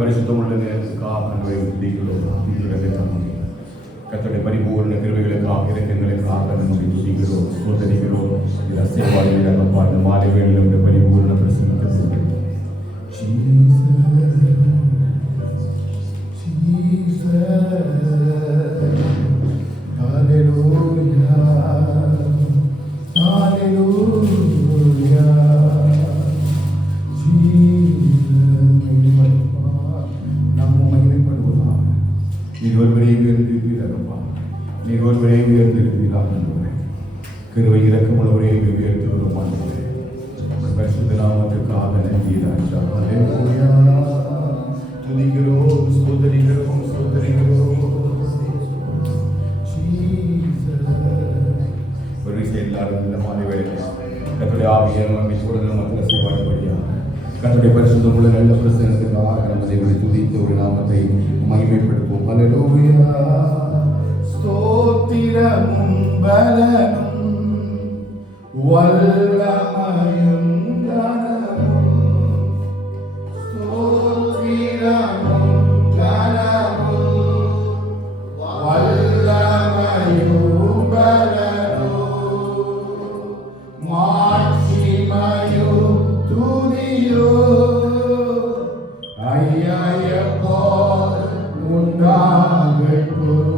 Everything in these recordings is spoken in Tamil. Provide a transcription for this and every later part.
பரிசுத்தமுள்ள நேரத்துக்காக கர்த்தருடைய பரிபூர்ண கிருபைகளுக்காக இரக்கங்களுக்காக நன்றி துதிக்கிறோம், ஸ்தோத்திரிக்கிறோம். இந்த அசைவாடுகிறப்பா இந்த மாலை வேளையில் பரிபூர்ண பிரசன்னத்தை கிருபை இரக்கமுள்ளவரே உயர்த்தி வருமானே பரிசுத்த நாமத்துக்காக நன்றி ராஜா. ஹல்லேலூயா. துதிக்கிறோம், ஸ்தோத்திரிக்கிறோம், ஸ்தோத்திரிக்கிறோம். ஒரு விஷயம் எல்லாரும் இந்த மாலை வேளையில் கர்த்தருடைய ஆவியை நம்மை மத்திய செய்வாடுபடியா கர்த்தருடைய பரிசுத்தமுள்ள நல்ல பிரசன்னத்துக்காக நமதை துதித்து ஒரு நாமத்தை மகிமைப்படுத்துவோம். ஹல்லேலூயா. ஸ்தோத்திரமும் பலனும் வல்லமையும் கனமும், ஸ்தோத்திரமும் கனமும் வல்லமையும் பலனும் மாட்சிமையும் துதியும் ஐயப்போல் உண்டாகட்டும்.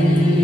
Amen.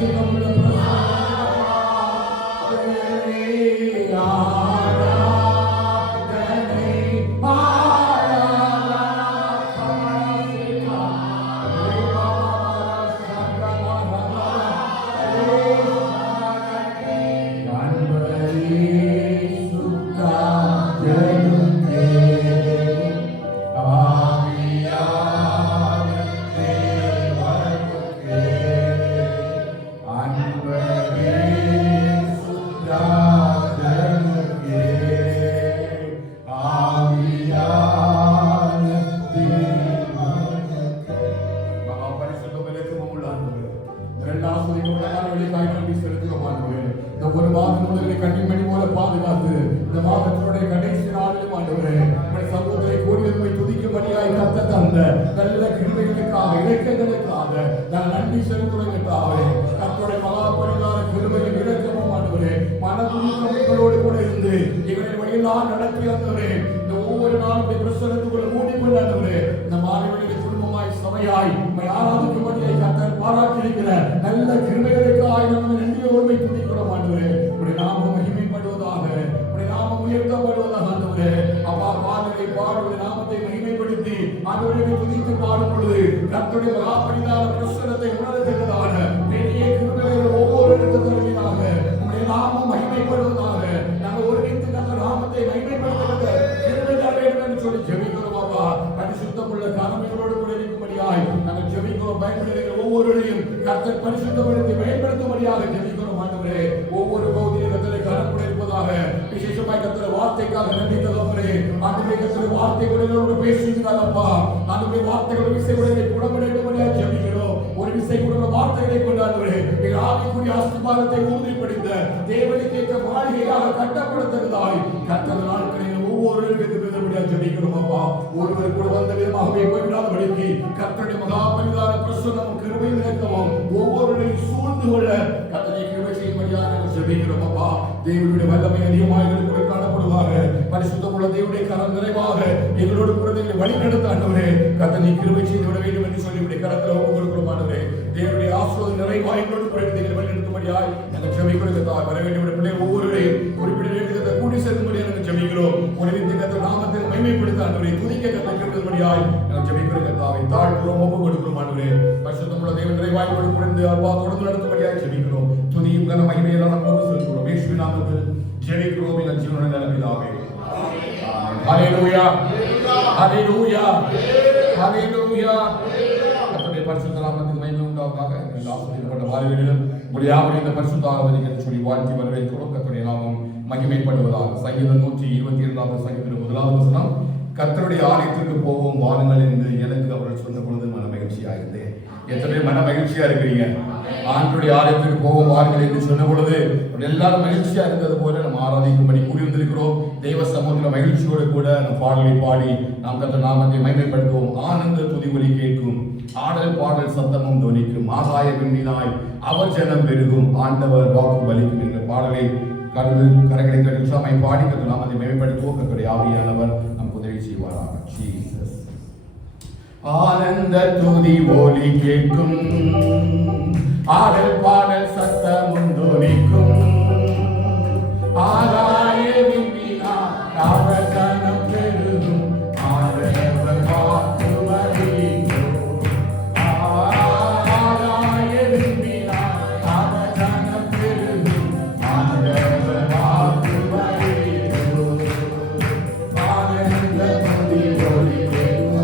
பரிசுத்தமுள்ள ஒரு மாதம் முதலில் கண்ணிமணி போல பாதுகாத்து இந்த மாதத்தினுடைய கடைசி நாளிலும் ஆண்டவரே உங்கள் சமூகத்தை கூடியதுமை துதிக்கும்படியாய் கத்த தந்த நல்ல கிருபைகளுக்காக இலக்கங்களுக்காக நான் நன்றி செலுத்துவதற்காகவே கர்த்தருடைய மகா பரிகார கிருபையும் இரக்கமும் ஆண்டவரே மனதுருக்கங்களோடு கூட இருந்து எங்களை வழியெல்லாம் நடத்தி வந்தவரே இந்த ஒவ்வொரு நாளும் பிரசனத்துக்குள்ள மூடிக்கொண்டு ஆண்டவரே இந்த மாணவர்களின் குடும்பமாய் சபையாய் ஆராதிக்கும்படியாய் கர்த்தர் பாராட்டியிருக்கிற நல்ல கிருபைகளுக்காய் நம்ம நன்றியோடு துதிக்கிறோம் ஆண்டவரே. உடைய நாமம் மகிமைப்படுவதாக, உடைய நாமம் உயர்த்தப்படுவதாக ஆண்டவரே. அப்பா பாடலை பாடுவதை நாமத்தை மகிமைப்படுத்தி ஆண்டவரை துதித்து பாடும் பொழுது கர்த்தருடைய மகாபரிதான பிரசன்னத்தை உணர்த்துகிறதான பெரிய கிருபைகள் ஒவ்வொரு இடத்திற்காக உடைய நாமம் மகிமைப்படுவதாக. நாங்கள் ஒருங்கிணைந்து கர்த்தர் நாமத்தை மகிமைப்படுத்துகிற கிருபை தர வேண்டும் என்று சொல்லி ஜெபிக்கிறோம். அப்பா பரிசுத்தமுள்ள காரணங்களோடு கூட இருக்கும்படியாய் நாங்கள் ஜெபிக்கிறோம். பயன்படுத்துகிற ஒவ்வொருவரையும் கர்த்தர் பரிசுத்தப்படுத்தி பயன்படுத்தும்படியாக ஜெபிக்கிறோம் ஆண்டவரே. ஒவ்வொரு பகுதியும் கர்த்தரை கரப்பட இருப்பதாக விசேஷமாய் கர்த்தர் வார்த்தைக்காக நன்றி தகவலே. ஆண்டவரே கர்த்தர் வார்த்தைகளோடு பேசுகிறார் அப்பா. ஆண்டவரே வார்த்தைகளோடு விசைகளை குணமடைக்கும்படியாக ஜெபிக்கிறோம். ஒரு விசை கூட வார்த்தைகளை கொண்டாடுவரே எங்கள் ஆவிக்குரிய ஆசீர்வாதத்தை உறுதிப்படுத்த தேவனுக்கு ஏற்ற மாளிகையாக கட்டப்படுத்துகிறதாய் கர்த்தர் நாட்களில் ஒவ்வொரு விதவிதமாக ஜெபிக்கிறோம் அப்பா. ஒருவர் கூட வந்த விதமாகவே போய்விடாதபடிக்கு கர்த்தருடைய மகா பரிதான பிரசன்னமும் கிருபையும் இரக்கமும் ஒவ்வொருவரையும் சூழ்ந்து கொள்ள கர்த்தரை கிருபை செய்யும்படியாக நாங்கள் ஜெபிக்கிறோம் அப்பா. தேவனுடைய வல்லமை அதிகமாக எங்களுக்கு காணப்படுவாங்க. பரிசுத்தமுள்ள தேவனுடைய கரம் நிறைவாக எங்களோடு கூட எங்களை வழி நடத்த ஆண்டவரே கர்த்தரை கிருபை செய்து விட வேண்டும் என்று சொல்லி உடைய கரத்தில் ஒப்புக் கொடுக்கிறோம் ஆண்டவரே. தேவனுடைய ஆசீர்வாதம் நிறைவாக எங்களோடு கூட எங்களை வழி நடத்தும்படியாய் நாங்கள் ஜெபிக்கிறோம். வர வேண்டிய பிள்ளைகள் ஒவ்வொருவரையும் குறிப்பிட வேண்டியதை கூடி சேர்க்கும்படியாக நாங்கள் ஜெபிக்கிறோம். உணவின் கர்த்தர் நாமத்தை மகிமைப்படுத்த ஆண்டவரே துதிக்க கற்றுக்கொள்ளும்படியாய் நாங்கள் ஜெபிக்கிறோம். கர்த்தாவை தாழ்த்துகிறோம், ஒப்புக் கொடுக்கிறோம் ஆண்டவரே. பரிசுத்தமுள்ள தேவன் நிறைவாய் கொடுத்து அப்பா தொடர்ந்து நடத்தும்படியாய் ஜெபிக்கிறோம். துதியும் கன மகிமையெல்லாம் நமக்கு செலுத்துகிறோம். இயேசுவின் நாமத்தில் ஜெபிக்கிறோம் எங்கள் ஜீவனுடைய நல்ல பிதாவே. ஹல்லேலூயா, ஹல்லேலூயா, ஹல்லேலூயா. கர்த்தருடைய பரிசுத்த நாமத்துக்கு மகிமை உண்டாவதாக. இந்த ஆசீர்வதிக்கப்பட்ட வாழ்விலும் முடியாமல் இந்த பரிசுத்த ஆராதனைக்கு சொல்லி வாழ்த்தி வரவேற்கிறோம். கர்த்தருடைய நாமம் மகிமைப்படுவதாக. சங்கீதம் 122 சங்கீதம் 1 வசனம், கர்த்தருடைய ஆலயத்திற்கு போவோம் வாருங்கள் என்று எனக்கு அவர்கள் சொன்ன பொழுது மன மகிழ்ச்சியா இருந்தேன். எத்தனை மன மகிழ்ச்சியா இருக்கிறீங்க? ஆண்டவருடைய ஆலயத்திற்கு போவோம் வாருங்கள் என்று சொன்ன பொழுது எல்லாரும் மகிழ்ச்சியா இருந்தது போல நம்ம ஆராதிக்கும்படி கூறியிருந்திருக்கிறோம். தெய்வ சமூகத்தில் மகிழ்ச்சியோடு கூட நம் பாடலை பாடி நாம் கர்த்தர் நாமத்தை மகிமைப்படுத்துவோம். ஆனந்த துதி ஒலி கேட்கும், ஆடல் பாடல் சத்தமும் துணிக்கும், ஆகாய விண்ணினாய் அவர் ஜனம் பெருகும், ஆண்டவர் வாக்கு பலிக்கும் என்ற பாடலை கடந்து கரங்களை கட்டி உற்சாகமாய் பாடி கர்த்தர் நாமத்தை மகிமைப்படுத்துவோம். கர்த்தருடைய ஆவியானவர் நமக்கு உதவி செய்வாராக. ஜீசஸ். ஆனந்த துதி ஒலி கேட்கும், ஆடல் பாடல் சத்தமும் துணிக்கும், ஆகாய விண்ணினாய் அவர் ஜனம் பெருகும், ஆண்டவர் வாக்கு பலிக்கும், ஆகாய விண்ணினாய் அவர் ஜனம் பெருகும், ஆண்டவர் வாக்கு பலிக்கும். ஆனந்த துதி ஒலி கேட்கும்,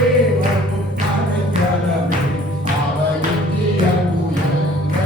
தேவன் அடைக்கலமே, அவர் இந்திய உயர்ந்த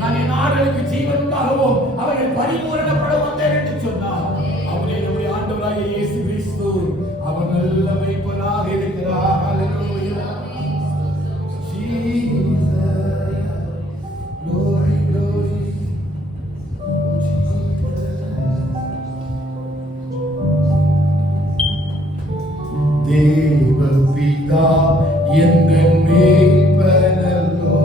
நான் என் ஆடுகளுக்கு ஜீவனுக்காகவும் அவர்கள் பரிபூரணப்பட வந்தேன் என்று சொன்னார். தேவபிதா எங்கள் மேய்ப்பனல்லோ,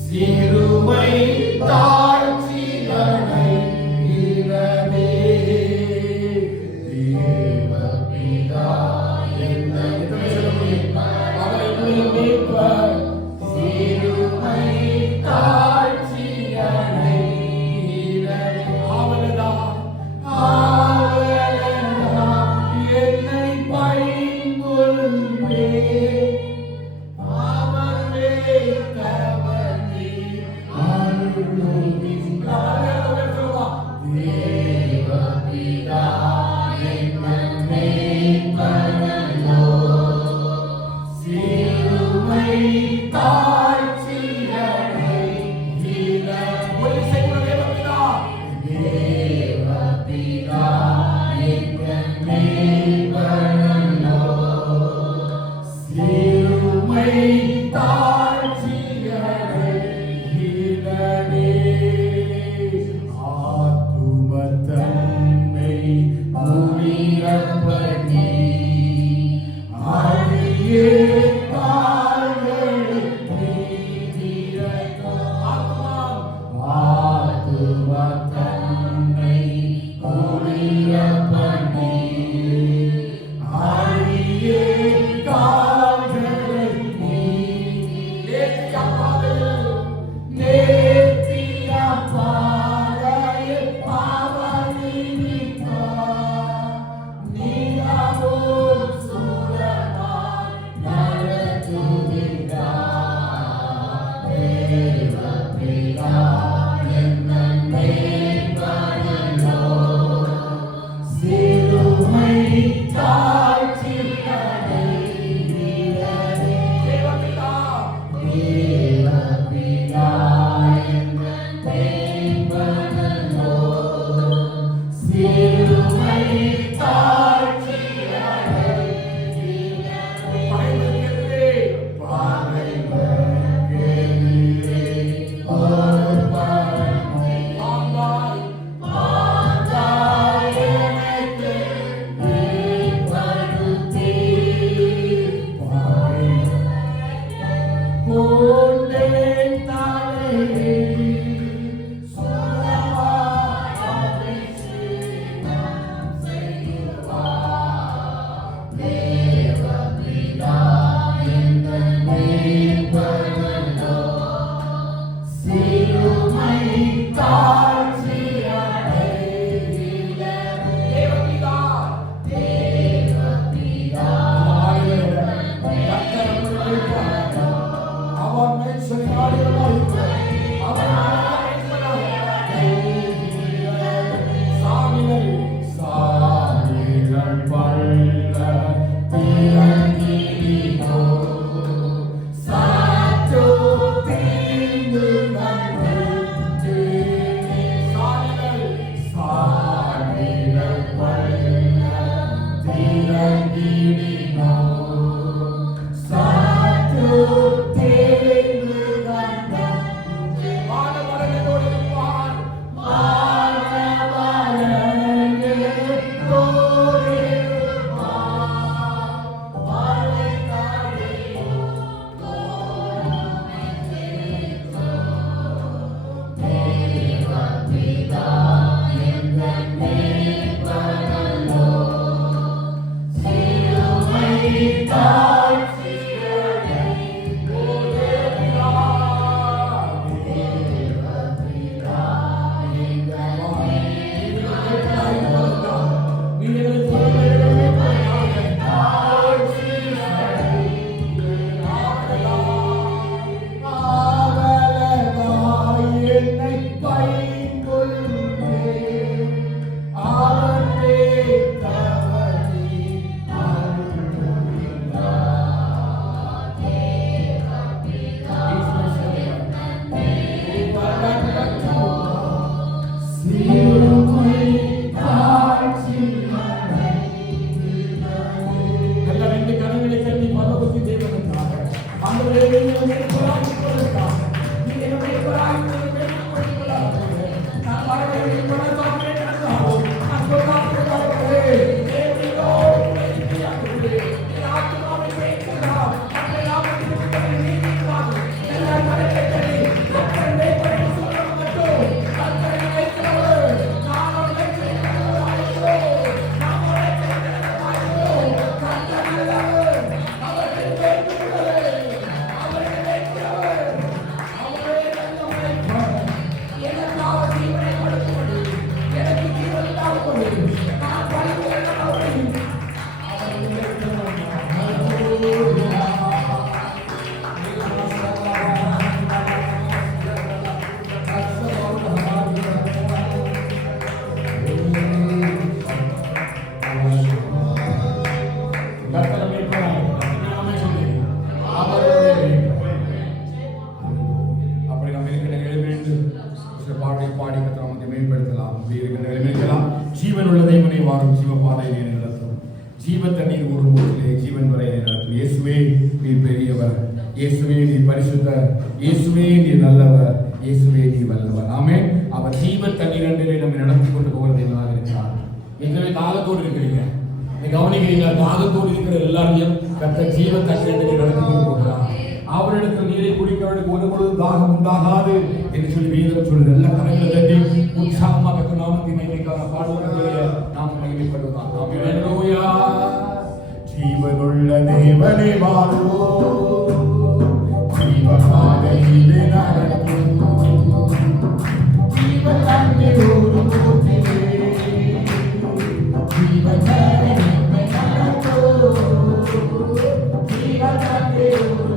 சிறுமை தாழ்ச்சிகளை இரவே. தேவபிதா எங்கள் மேய்ப்பர், சிறுமை தாழ்ச்சிகளை இரவே. அவனதா என்னை பைங்கொள்வே, அவனே கவனி அருளுகின்றார். தேவபிதா எங்கள் மேய்ப்பனல்லோ, சிறுமை தாழ்ச்சிகளை இரவே. தேவபிதா எங்கள் மேய்ப்பனல்லோ, சிறுமை தாழ்ச்சிகளை இரவே. ஆத்துமத்தன்னை முனிரப்படி அடியே கால்களுக்கு ஆத்துமத்தன்னை முனிரப்படி அடியே கால்களுக்கு நேர்த்திய பாதையில் பாவனித்தார். நீராவும் சூரனாய் நடத்துகின்றார். தேவபிதா எங்கள் மேய்ப்பனல்லோ, சிறுமை தாழ்ச்சிகளை இரவே. தேவபிதா எங்கள் மேய்ப்பனல்லோ, சிறுமை தாழ்ச்சிகளை இரவே. பகைவர்க்கெதிரே ஒரு பரத்தை ஆண்டாய் எனக்கு ஏற்படுத்தி, கொண்டேன் தலையை சுரமாய் அபிஷேகம் செய்வார். தேவபிதா எங்கள் மேய்ப்பனல்லோ, சிறுமை தாழ்ச்சிகளை இரவே. தேவபிதா அவர் சாமிகள் பல்ல திறங்கினோ, சாற்று தீங்கு நன்று சாமிகள் பல்ல திறங்கினோ, சாற்று தீங்கு நன்று. வானவரங்களோடு இருப்பார், வானவரங்களோடு இருப்பார். வாழ்க்கையிலே தேவபிதா எங்கள் மேய்ப்பனல்லோ, சிறுமை ஜீவனுள்ள தேவனை வாரும் ஜீவபாதையிலே நடத்தும். ஜீவ தண்ணீர் ஒரு ஊரிலே ஜீவன் வரை நடத்தும். இயேசுவே நீ பெரியவர், இயேசுவே நீ பரிசுத்தர், இயேசுவே நீ நல்லவர், இயேசுவே நீ வல்லவர். ஆமென். அவர் ஜீவ தண்ணீர் அண்டையிலே நம்மை நடத்தி கொண்டு போகிற தேவனாக இருக்கிறார். எங்களை தாகத்தோடு இருக்கிறீங்க, கவனிக்கிறீங்க, தாகத்தோடு இருக்கிற எல்லாரையும் கர்த்தர் ஜீவ தண்ணீர் அண்டையிலே நடத்தி கொண்டு போகிறார். அவரிடத்தில் நீரை குடிக்கிறவனுக்கு ஒரு பொழுது தாகம் உண்டாகாது என்று சொல்லி வேதம் சொல்லுது. எல்லா கரைகளை தட்டி உற்சாகமாக நாமத்தை மகிமைக்காக பாடுவதற்குரிய நாம் மகிமைப்படுவார். ஹல்லேலூயா. ஜீவனுள்ள தேவனே வாருவோம், ஜீவபாதையிலே நடப்போம், ஜீவ தண்ணீர் ஒரு ஊற்றிலே ஜீவ தண்ணீர் நடப்போம், ஜீவ தண்ணீர் ஒரு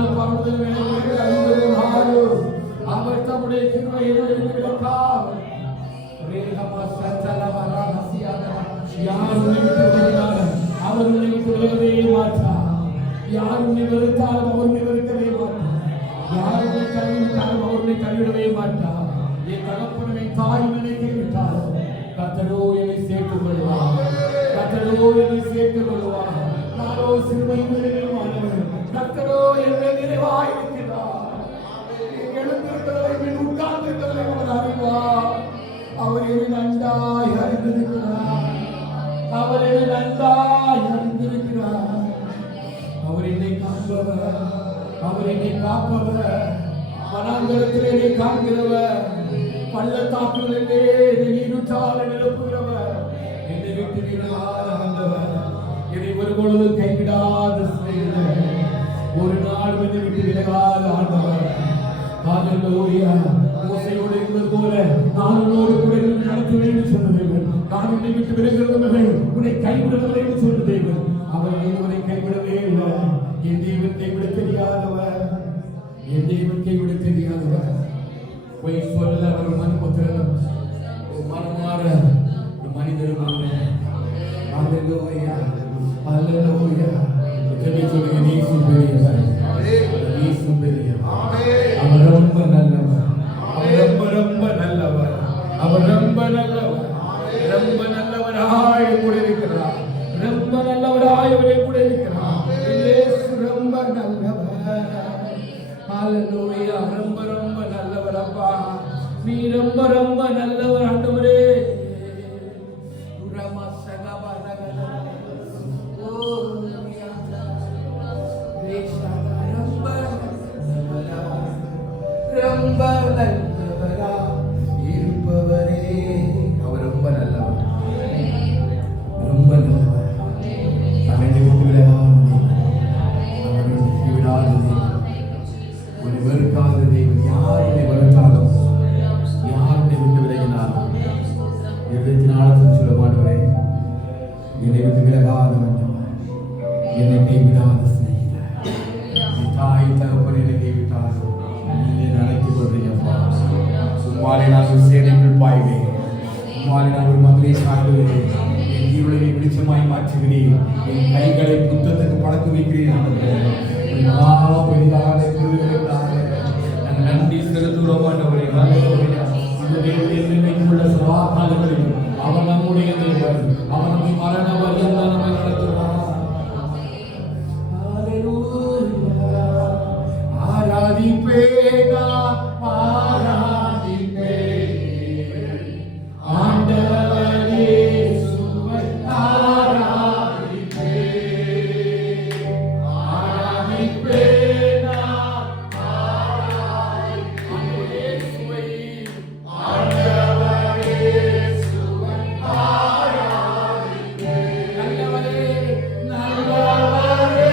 ஆனாலும் பரவல் வேலைகளை அறிந்து கொள்ளாலும் அவர் தம்முடைய கிருபையை விளக்கார். அவர் விட்டு விலகவே மாட்டார். யாருமே வெறுத்தாலும் அவருமே வெறுக்கவே மாட்டார். யாருமே கைவிட்டாலும் அவருமே கைவிடவே மாட்டார். என் தகப்பனை தாய் நினைத்து விட்டார். கர்த்தரோ என்னை சேர்த்துக் கொள்வார். கர்த்தரோ என்னை சேர்த்துக் கொள்வார். நானோ சிறுமையின் நிறைவானவர். கர்த்தரோ என்னை நிறைவாய் இருக்கிறார். எழுந்திருக்கிறதை உட்கார்ந்திருக்கிறதை அவர் அறிவார். அவர் என்னை நன்றாய் அறிந்திருக்கிறார். அவர் என்னை நன்றாய் அறிந்திருக்கிறார். அவர் என்னை காண்பவர். அவர் என்னை காப்பவர். வனாந்தரத்தில் என்னை காண்கிறவர். பள்ளத்தாக்குகளிலே நீருற்றால் நிரப்புகிறவர். என்னை விட்டு விடாத வந்தவர். என்னை ஒரு பொழுது கைவிடாத சிநேகிதர். ஒரு நாள் என்னை விட்டு விலகாத ஆண்டவர். ஹல்லேலூயா. மோசேயோடு இருந்தது போல நான் உன்னோடு கூட நடத்துவேன் என்று சொன்ன தேவன். நான் உன்னை விட்டு விலகிறதில்லை, உன்னை கைவிடவில்லை என்று சொன்ன தேவன். அவர் உன்னை கைவிடவே இல்லை. என் தேவன் கைவிட தெரியாதவர். என் தேவன் கைவிட தெரியாதவர். போய் சொல்ல அவர் மனுபுத்திரனும் மனமாற மனிதரும் ஹல்லேலூயா. ஹல்லேலூயா. சொல்லுங்க, நீசு பெரியவர். நீசு பெரியவர். அவர் ரொம்ப நல்லவர். அவர் ரொம்ப நல்லவர். அவர் ரொம்ப நல்லவர். ரொம்ப நல்லவராய் கூட இருக்கிறார். ரொம்ப நல்லவராய் அவரே கூட இருக்கிறார். இயேசு ரொம்ப நல்லவர். ஹல்லேலூயா. ரொம்ப ரொம்ப நல்லவர் அப்பா. நீ ரொம்ப ரொம்ப நல்லவர் ஆண்டவரே. ரொம்ப நல்லவரா இருப்பவரே. அவர் ரொம்ப நல்லவர். ரொம்ப நல்லவர். அவனை விட்டு விலகாத அவனை விடாத உன்னை வெறுக்காத தேவன். யாருடைய வெறுத்தாலும் யாருடைய விட்டு விலகினாலும் எவ்வளத்தினாலும் சொல்ல மாட்டவரே. என்னை விட்டு விலகாத என்னை கைவிடாத சிநேகிதர். தாய் தகப்பன் என்னை கைவிட்டாலும் அழைத்துக் கொள்றீங்கப்பா. சும்மாலே நான் சேனைக்குள் பாய்வேன். சும்மாலே நான் ஒரு மதுரை சாய்வேன். என் இருளை வெளிச்சமாய் மாற்றுகிறேன். என் கைகளை புத்தத்துக்கு பழக்க வைக்கிறேன். நன்றி செலுத்துகிறோம் ஆண்டவரே. உள்ள சதா காலங்களில் அவர் நம்முடைய தேவன். அவர் நம்மை மரண பரியந்தம் நம்மை நடத்துவார். ஆராதிப்பேன் ஆராதிப்பேன் ஆண்டவரே சுவை ஆராதிப்பேன் ஆராதிப்பேன் ஆண்டவரே சுவை ஆண்டவரே சுவை ஆராதிப்பேன். நல்லவரே நல்லவரே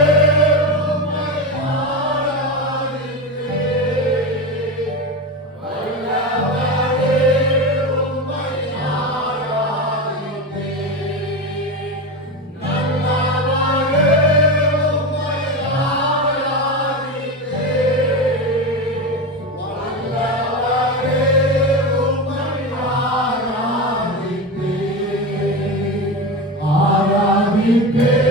ஆராதிப்பேன்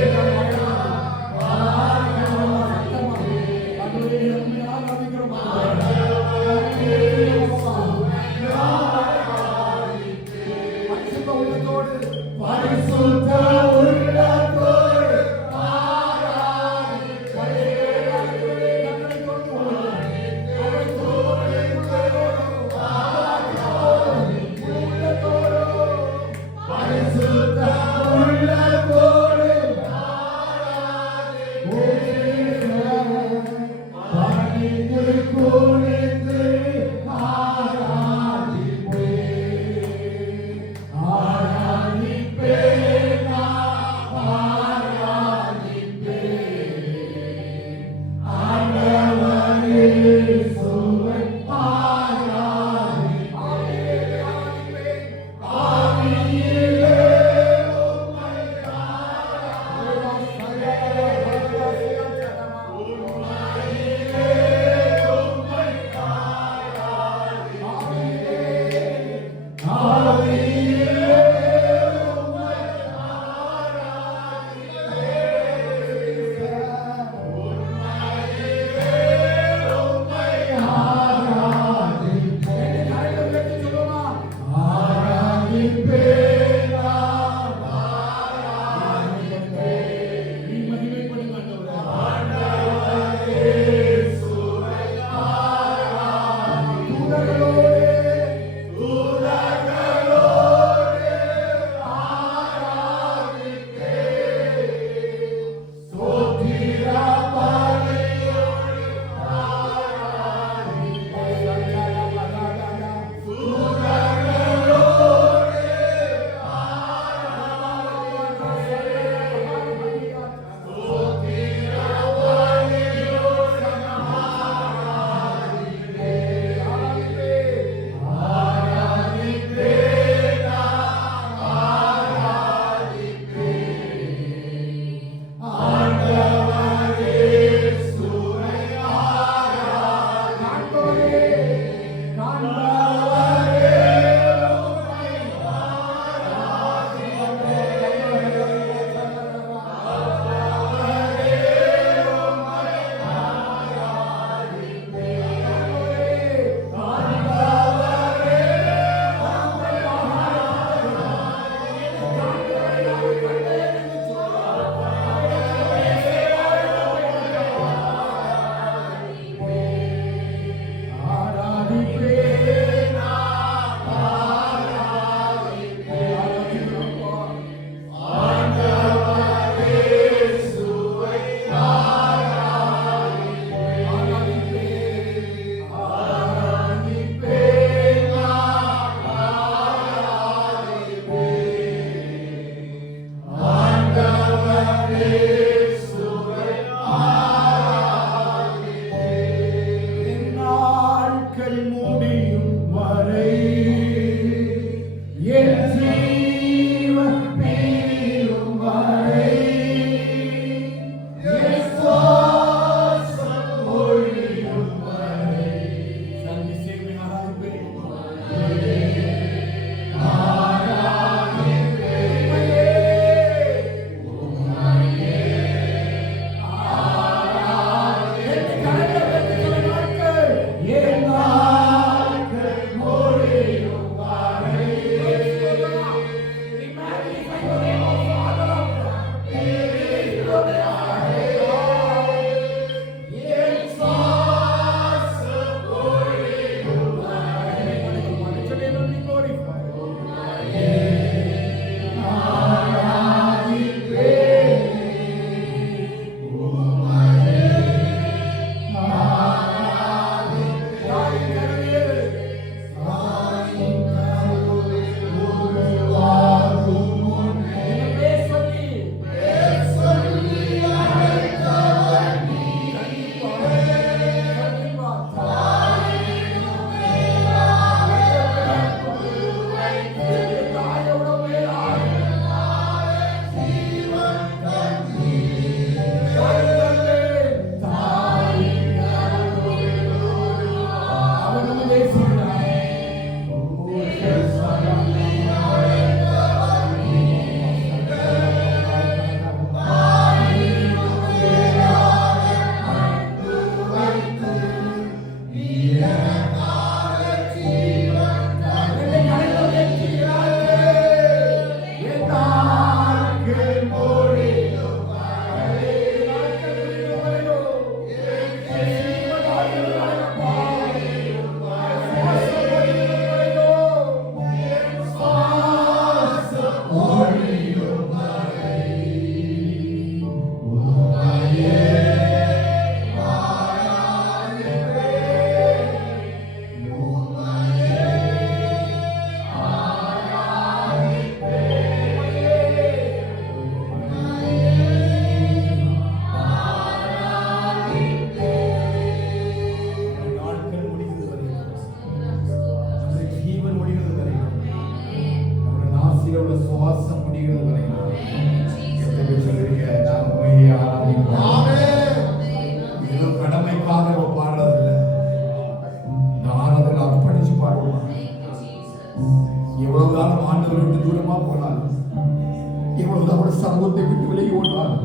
இவ்வளவு அவர் சமூகத்தை விட்டு விலகி ஓடுவார்.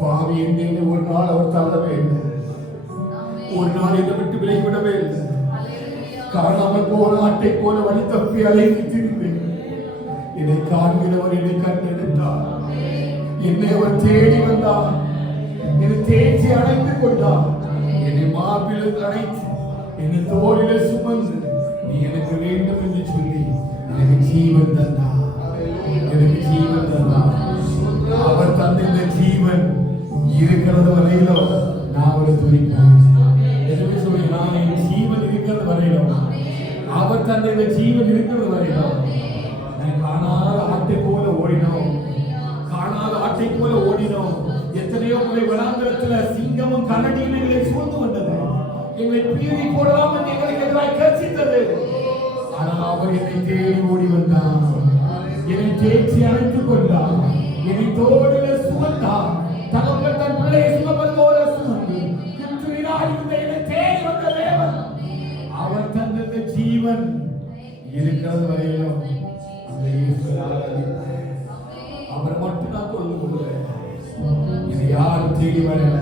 பாவி என்னை ஒரு நாள் அவர் தள்ளவே இல்லை, ஒரு நாள் என்னை விட்டு விலகிவிடவே இல்லை. காணாமல் போன ஆட்டை போல வழி தப்பி அலைந்து திரிந்தேன். என்னை காண்கிறவர் என்னை கண்டெடுத்தார், என்னை அவர் தேடி வந்தார், என்னை தேய்ச்சி அணைத்துக் கொண்டார், என்னை மார்பில் அணைத்து என்னை தோளிலே சுமந்து நீ எனக்கு வேண்டும் என்று சொல்லி எனக்கு ஜீவன் தந்தார், எனக்கு ஜீவன் தந்தார். அவர் தந்த இந்த ஜீவன் இருக்கிறது வரையிலும் நான் அவரை துதிப்பேன். எதுவுமே சொல்லி நான் என் ஜீவன் இருக்கிறது வரையிலும், அவர் தந்த இந்த ஜீவன் இருக்கிறது வரையிலும் நான் காணாத ஆட்டை போல ஓடினோம், காணாத ஆட்டை போல ஓடினோம். எத்தனையோ முறை வனாந்தரத்துல சிங்கமும் கரடியும் எங்களை சூழ்ந்து வந்தது, எங்களை பீறி போடலாம் என்று எங்களுக்கு எதிராக கர்ச்சித்தது. ஆனால் அவர் என்னை தேடி ஓடி வந்தார், என்னை தேய்ச்சி அழைத்துக் கொண்டார், என்னை தோளிலே சுமந்தார். தகவல் தன் பிள்ளையை சுமப்பது போல சுமந்து என்னை தேடி வந்த தேவன், அவர் தந்த ஜீவன் இருக்கிறது வரையிலும் அந்த அவர் மட்டும் நான் கொண்டு கொள்வேன். இது யாரும் தேடி வரல.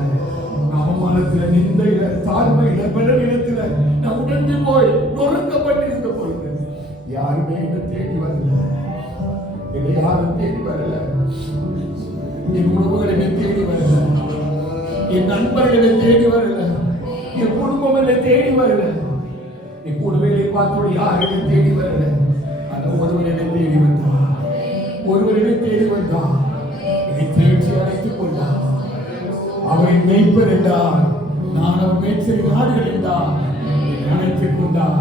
அவமானத்துல, நிந்தையில, தாழ்மையில, பலவீனத்துல நான் உடனே போய் நொறுக்கப்பட்டிருந்த பொழுது யாருமே என்ன தேடி வரல, என்னை யாரும் தேடி வரல. என் உறவுகள் என்னை தேடி வரல, என் நண்பர்கள் என்னை தேடி வரல, என் குடும்பம் என்னை தேடி வரல, என் கூடவேலை பார்த்தோடு யார் என்னை தேடி வரல. அந்த ஒருவர் என்னை தேடி வந்தார், ஒருவர் என்னை தேடி வந்தார், என்னை தேய்ச்சி அழைத்துக் கொண்டார். அவரை மேய்ப்பர் என்றார், நான் அவர் மேய்ச்சல் நாடுகள் என்றார், என்னை அழைத்துக் கொண்டார்,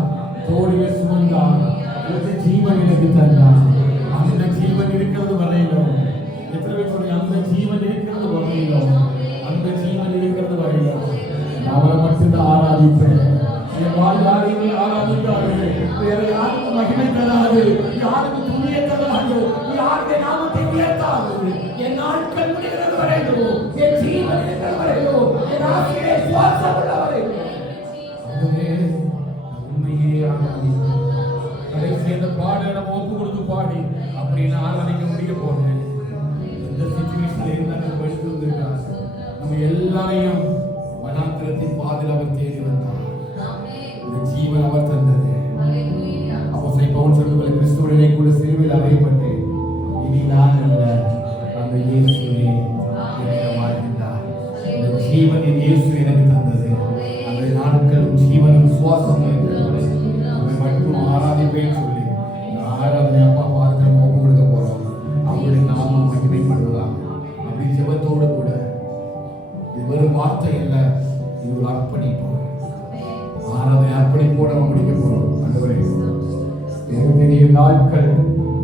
தோளிலே சுமந்தார், ஒரு ஜீவன் எனக்கு தந்தார். அந்த ஜீவன் இருக்கிறது வரையிலும், எத்தனை சொல்லி அந்த ஜீவன் இருக்கிறது வரையிலும், அந்த ஜீவன் இருக்கிறது வரையிலும் அவரை மட்டும்தான் ஆராதிப்பேன். என் வாழ்வாரையுமே ஆராதித்தார்கள், வேற யாருக்கும் மகிமை தராது, யாருக்கு துணிய தராது, யாருக்கு நாமத்தை உயர்த்தாது. என் நாட்கள் முடிகிறது வரையிலும், என் ஜீவன் இருக்கிறது வரையிலும், என் ஆசிரியை சுவாசம் உள்ள வரையிலும் உண்மையே ஆராதிப்பேன். கடைசி இந்த பாட நம்ம ஒப்பு கொடுத்து பாடி அப்படின்னு ஆராதிக்க முடிய போனேன். இந்த சிச்சுவேஷன்ல இருந்தா நம்ம எடுத்து வந்திருக்காங்க. நம்ம எல்லாரையும் வனாந்திரத்தின் பாதையில் அவர் தேடி வந்தார், இந்த ஜீவன் அவர் தந்தது. அப்போஸ்தலன் பவுல் சொல்லுவார், கிறிஸ்துவுடனே கூட சிலுவையில் அறையப்பட்டு இனி நான் அல்ல, அந்த இயேசுவே எனக்கு வாழ்ந்தார். இந்த ஜீவன் என் இயேசு எனக்கு தந்தது. அந்த நாட்கள் ஜீவனும் சுவாசம் அவரை மட்டும் ஆராதிப்பேன்னு சொல்லி ஆராதனை அப்பா பார்த்து நம்ம ஒப்பு கொடுக்க போறோம். அவருடைய நாமம் மகிமைப்படுவதாக அப்படி ஜெபத்தோடு கூட, இது வெறும் வார்த்தை அல்ல, இது ஒரு அர்ப்பணிப்பு. ஆராதனை அர்ப்பணிப்போடு நம்ம முடிக்க போறோம். ஆண்டவரே, பெரிய நாட்கள்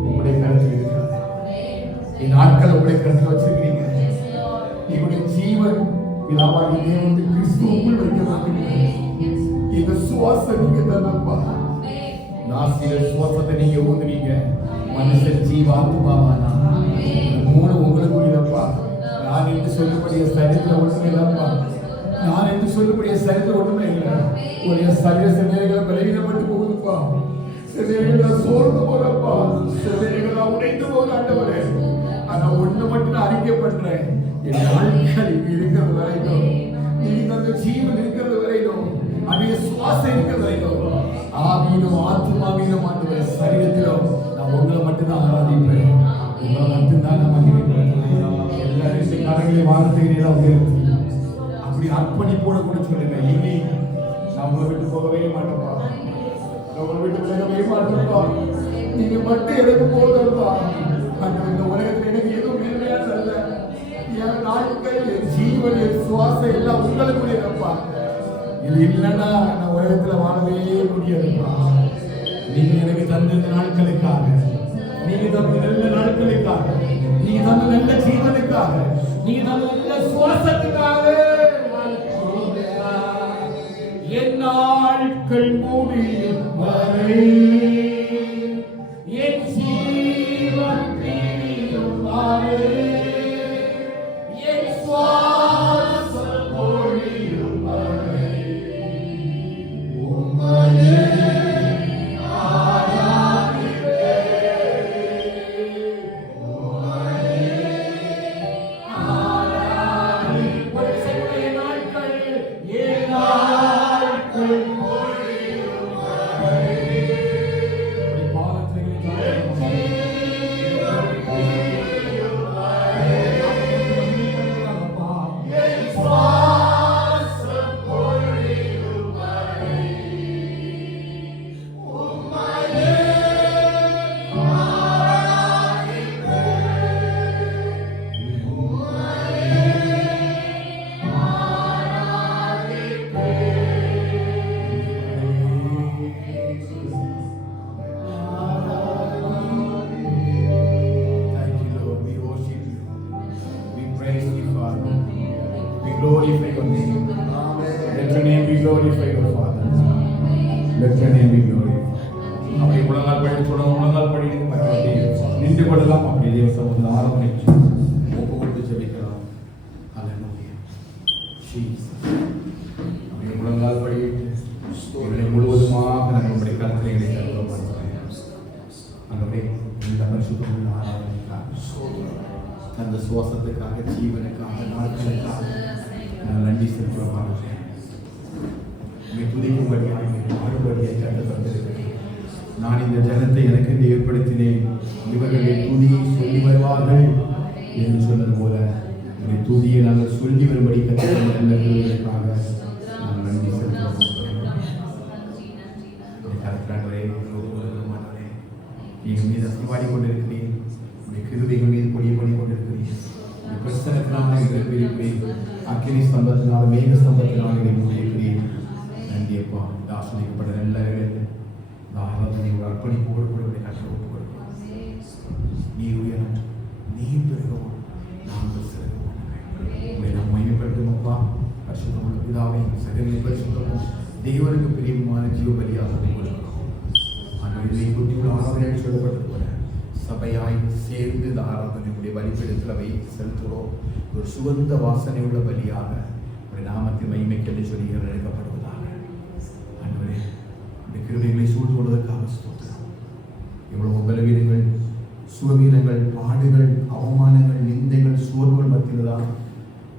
உங்களுடைய கருத்தில் இருக்கிறது, என் நாட்கள் உங்களுடைய கருத்தில் வச்சிருக்கிறீங்க. எங்களுடைய ஜீவன் இதாவாகி தேவன் கிறிஸ்துவுக்குள் வைக்கிறாங்க. இந்த சுவாசம் நீங்க தானப்பா, நாசியில சுவாசத்தை நீங்க ஊதுவீங்க. மனுஷன் ஜீவாத்மாவானா மூணு உங்களுக்குரியப்பா. நான் என்று சொல்லக்கூடிய சரித்திரம் ஒன்றுமே இல்லப்பா, நான் என்று சொல்லக்கூடிய சரித்திரம் ஒன்றுமே இல்லை. உடைய சரீர சிந்தனைகளை பலவீனப்பட்டு போகுதுப்பா, சிந்தனைகளை சோர்ந்து போறப்பா, சிந்தனைகளை உடைந்து போகுது. ஆண்டவரே, ஆனா ஒண்ணு மட்டும் நான் அறிக்கை பண்றேன், என் நாட்கள் இருக்கிறது வரைக்கும், நீங்க அந்த ஜீவன் இருக்கிறது வரைக்கும், அதே சுவாசம் இருக்கிறது வரைக்கும், ஆவியிலும் ஆத்மாவிலும் ஆண்டவரே சரீரத்திலும் நான் உங்களை மட்டும்தான் ஆராதிப்பேன், உங்களை மட்டும்தான் நான் மகிமைப்படுத்துவேன். எல்லாரும் கரைகளை வார்த்தைகளா உயர்த்தி அப்படி அர்ப்பணிப்போட கூட சொல்லுங்க. இனி நம்மளை விட்டு போகவே மாட்டோம்ப்பா, நம்மளை விட்டு விலகவே மாட்டோம்ப்பா. நீங்க மட்டும் எனக்கு போதும்ப்பா. இந்த உலகத்தில் எனக்கு எதுவும் மேன்மையான அல்ல. என் நாட்கள், என் ஜீவன், என் சுவாசம் எல்லாம் உங்களுக்குரியப்பா. இது இல்லைன்னா நான் உலகத்துல வாழவே முடியாதுப்பா. நீங்க எனக்கு தந்த இந்த நாட்களுக்காக, நீங்க தந்த நல்ல நாட்களுக்காக, நீங்க தந்த நல்ல ஜீவனுக்காக, நீங்க தந்த நல்ல சுவாசத்துக்காக என் நாட்கள் முடியும் வரை என் ஜீவன் பிரியும் வரை என் சுவாசம் பொழியும் வரை உம்மையே ஆராதிப்பேன், உம்மையே glorify your name. Let your name be glorified, O Father. Let your name be glorified. அப்படி முழங்கால் படி சொல்லுங்க, முழங்கால் படி நின்று கொள்ளலாம். அப்படி தேவ சமூகத்தில் ஆரம்பிச்சு ஒப்பு கொடுத்து ஜெபிக்கலாம். அல்லேலூயா. அப்படி முழங்கால் படிட்டு எங்களை முழுவதுமாக நம்முடைய கருத்தை எங்களை தருவோம். ஆகவே இந்த பரிசுத்தமுள்ள ஆராதனைக்காக, அந்த சுவாசத்துக்காக, ஜீவனுக்காக, நாட்களுக்காக நான் நன்றி செலுத்துவோம். துதிக்கும்படியாக பாடுபடியை கண்டு தந்திருக்கிறேன். நான் இந்த ஜனத்தை எனக்கு ஏற்படுத்தினேன், இவர்களை துதியை சொல்லி வருவார்கள் என்று சொன்னது போல இந்த துதியை நாங்கள் சொல்லி வரும்படி கற்றுக்கொள்வதற்காக நான் நன்றி செலுத்துவோம். நீங்கள் மீது அசைவாடி கொண்டிருக்கிறேன், உடைய கிருபைகள் மீது பொடிய பண்ணி கொண்டிருக்கிறேன். உடைய பிரசனத்தினால இருக்கிறேன், அக்கினி ஸ்தம்பத்தினால மேக ஸ்தம்பத்தினால இருக்கிறேன். நன்றியப்பா. இந்த ஆசிரியப்பட்ட நல்ல ஆராதனை ஒரு அர்ப்பணிப்போடு கூட கற்று ஒப்பு கொடுக்கிறோம். நீ உயரம், நீ பெருகவும், நாங்கள் சிறகும். உங்களை நாம் மையப்படுத்தும் அப்பா. பரிசுத்தமுள்ள பிதாவை சகலை பரிசுத்தமும் தேவனுக்கு பிரியமான ஜீவ பலியாக கொடுக்கிறோம். இதை குறித்துள்ள ஆராதனை சொல்லப்பட்டது போல சபையாய் சேர்ந்து இந்த ஆராதனையுடைய பலிபீடத்தில் அவை செலுத்துகிறோம். ஒரு சுகந்த வாசனை உள்ள பலியாக ஒரு நாமத்தின் மகிமைக்கென்று சொல்லி எடுக்கப்படுவதாக. ஆண்டவரே, இந்த கிருபைகளை சூழ்ந்து கொள்வதற்காக ஸ்தோத்திரம். எவ்வளவு பலவீனங்கள், சுகவீனங்கள், பாடுகள், அவமானங்கள், நிந்தைகள், சோர்வுகள் மத்தியில் தான்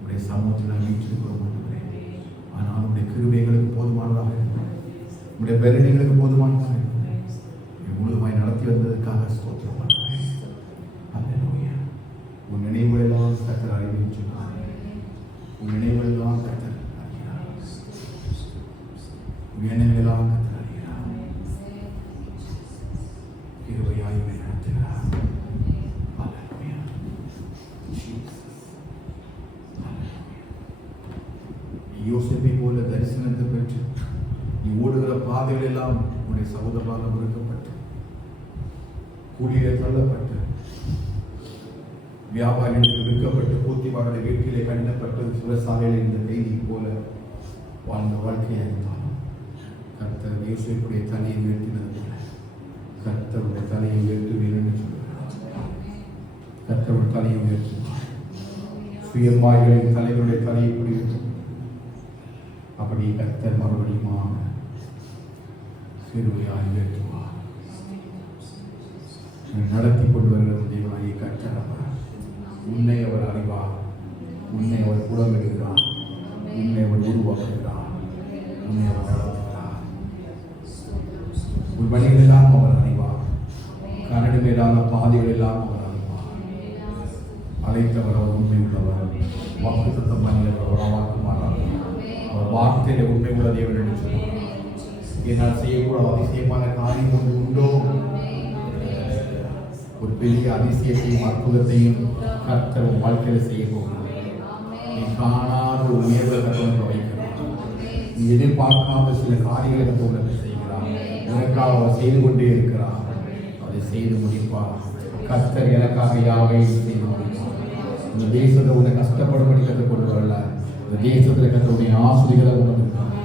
உடைய சமூகத்தில் நாங்கள் வீற்றிருக்கிறோம். ஆண்டவரே, ஆனால் உடைய கிருபைகளுக்கு போதுமானதாக இருக்கும், உடைய பலவீனங்களுக்கு போதுமானதாக இருக்கும். முழுமையை நடத்தி வந்ததற்காக ஸ்தோத்திரம். அல்லேலூயா. உன் நினைவுகளெல்லாம் கர்த்தர் அறிவின்னு சொன்னார். உன் நினைவுகளெல்லாம் கர்த்தர் அறிகிறார். உன் நினைவுகளெல்லாம் கர்த்தர் அறிகிறார். கிருபையாய் உன்னை நடத்துகிறார். அல்லேலூயா. யோசேப்பை போல தரிசனத்தை பெற்று நீ ஓடுகிற பாதைகள் எல்லாம் உன்னுடைய சகோதரரால் முறுக்கப்பட்டு, கூலியிலே தள்ளப்பட்டு, வியாபாரிகளுக்கு விற்கப்பட்டு, போத்திபாருடைய வீட்டிலே கண்டப்பட்டு, சிவசாலையில் இந்த கைதி போல வாழ்ந்த வாழ்க்கையாக இருந்தாலும் கர்த்தர் யோசேப்புடைய தலையை உயர்த்தினது போல கர்த்தருடைய தலையை உயர்த்துவீர் என்று சொல்கிறார். கர்த்தருடைய தலையை உயர்த்துவார். சுயமாய்களின் தலைவருடைய தலையை உயர்த்தும். அப்படி கர்த்தர் மறுபடியுமாக சிறுவையாய் உயர்த்துவார். நடத்தி கொண்டு வருகிற தேவனாகிய கர்த்தர் உன்னை அவர் அறிவார், உன்னை அவர் புலமிடுகிறார், உன்னை அவர் உருவாக்குகிறார், உன்னை அவர் நடத்துகிறார். உன் வழிகள் எல்லாம் அவர் அறிவார், கரடு மேலான பாதைகள் எல்லாம் அவர் அறிவார். அழைத்தவர் அவர் உண்மை உள்ளவர், வாக்குத்தத்தம் பண்ணியவர் அவர் வாக்கு மாறார். அவர் வார்த்தையில உண்மை உள்ள தேவன் என்று சொல்வார். என்னால் செய்யக்கூடாத அதிசயமான காரியம் ஒன்று உண்டோ? ஒரு பெரிய அதிசயத்தையும் அற்புதத்தையும் கர்த்தர் வாழ்க்கையில் செய்ய போகிறார். நீ காணாத ஒரு உயர்வை கர்த்தர் வைக்கிறார். நீ எதிர்பார்க்காத சில காரியங்களை கர்த்தர் செய்கிறார். உனக்காக அவர் செய்து கொண்டே இருக்கிறார். அதை செய்து முடிப்பார். கர்த்தர் எனக்காக யாவையும் செய்து முடிப்பார். இந்த தேசத்தை உன்னை கஷ்டப்படும்படி கற்றுக் கொண்டு வரல. இந்த தேசத்தில் கர்த்தருடைய ஆசிரியர்களை கொண்டு இருக்கிறார்.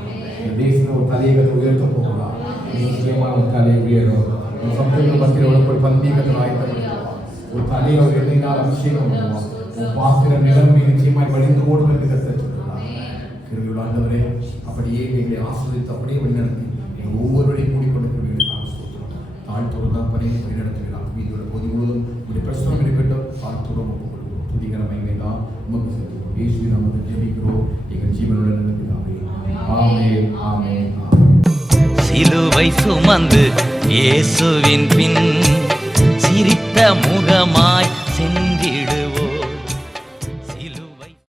இந்த தேசத்தில் ஒரு தலையை கற்று உயர்த்த போகலாம். நிச்சயமான ஒரு தலையை உயரும். சம்பளங்கள் மத்தியில் ஒரு பந்தீகத்தில் ஆயத்தப்படுத்துவார். ஒரு தலையை அவர் எண்ணினால் அபிஷேகம் பண்ணுவார். ஒரு பாத்திர நிலைமை நிச்சயமாய் வழிந்து ஓடும் என்று கர்த்தர் சொல்கிறார். கிருபையுள்ள ஆண்டவரே, அப்படியே எங்களை ஆஸ்வதித்து அப்படியே வழிநடத்தி எங்கள் ஒவ்வொருவரையும் மூடிக்கொண்டிருக்கிறீர்கள். தாழ்த்தோடு தான் பணியை வழிநடத்துகிறார். மீதியோட பொது முழுவதும் உங்களுடைய பிரச்சனை இருக்கட்டும். தாழ்த்தோடு ஒப்புக் கொடுக்கிறோம். துதிக்கிற மகிமை தான் உமக்கு செலுத்துகிறோம். இயேசுவை நாமத்தில் ஜெபிக்கிறோம் எங்கள் ஜீவனுள்ள பிதாவே. ஆமென், ஆமென், ஆமென். சிலுவை சுமந்து இயேசுவின் பின் சிரித்த முகமாய் சென்றிடு